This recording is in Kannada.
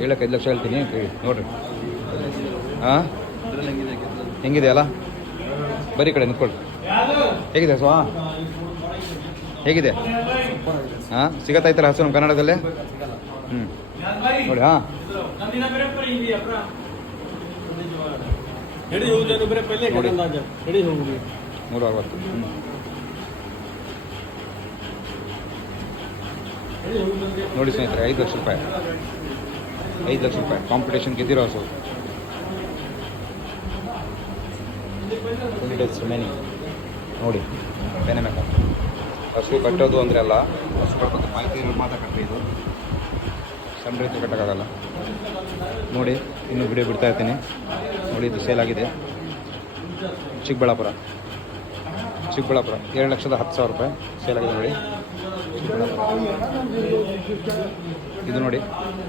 ಹೇಳಕ್ಕೆ 5 ಲಕ್ಷ ಹೇಳ್ತೀನಿ ನೋಡಿರಿ. ಹಾಂ ಹೆಂಗಿದೆ ಅಲ್ಲ, ಬರೀ ಕಡೆ ನಿಂತ್ಕೊಳ್ಳಿ. ಹೇಗಿದೆ ಸ್ವಾ, ಹೇಗಿದೆ? ಹಾಂ ಸಿಗತ್ತೈತಲ್ಲ ಹಸು ನಮ್ಮ ಕನ್ನಡದಲ್ಲೇ? ಹ್ಞೂ ನೋಡಿ. ಹಾಂ 360. ನೋಡಿ ಸ್ನೇಹಿತರೆ, 5 ಲಕ್ಷ ರೂಪಾಯಿ, 5 ಲಕ್ಷ ರೂಪಾಯಿ ಕಾಂಪಿಟೇಷನ್ ಗೆದ್ದಿರೋ ಹಸು. ರಿಮೈನಿಂಗ್ ನೋಡಿ. ಬೇನೆ ಮೇಕ ಹಸು ಕಟ್ಟೋದು ಅಂದರೆ ಅಲ್ಲ, ಹಸು ಕಟ್ಟೋದು ಮಾಹಿತಿ ಇರೋದು ಮಾತ್ರ ಕಟ್ಟೆ. ಇದು ಸಣ್ಣ ರೈತರು ಕಟ್ಟೋಕ್ಕಾಗಲ್ಲ. ನೋಡಿ ಇನ್ನೂ ವಿಡಿಯೋ ಬಿಡ್ತಾ ಇರ್ತೀನಿ ನೋಡಿ. ಇದು ಸೇಲ್ ಆಗಿದೆ ಚಿಕ್ಕಬಳ್ಳಾಪುರ 2,10,000 ರೂಪಾಯಿ ಸೇಲ್ ಆಗಿದೆ ನೋಡಿ. ಇದು ನೋಡಿ